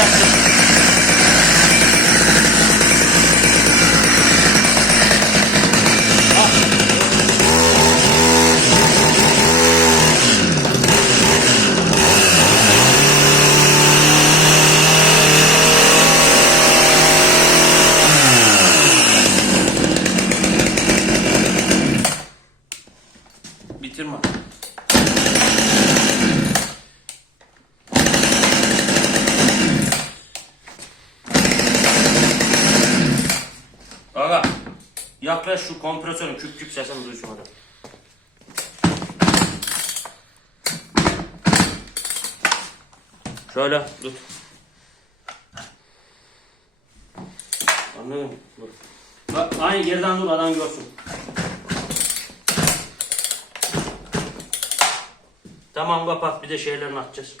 açacaksın. Bitirme. Yaklaş şu kompresörün küp küp sesini duysun adam. Şöyle tut. Anladın mı? Bak aynı geriden dur adam görsün. Tamam kapat bir de şeylerini atacağız.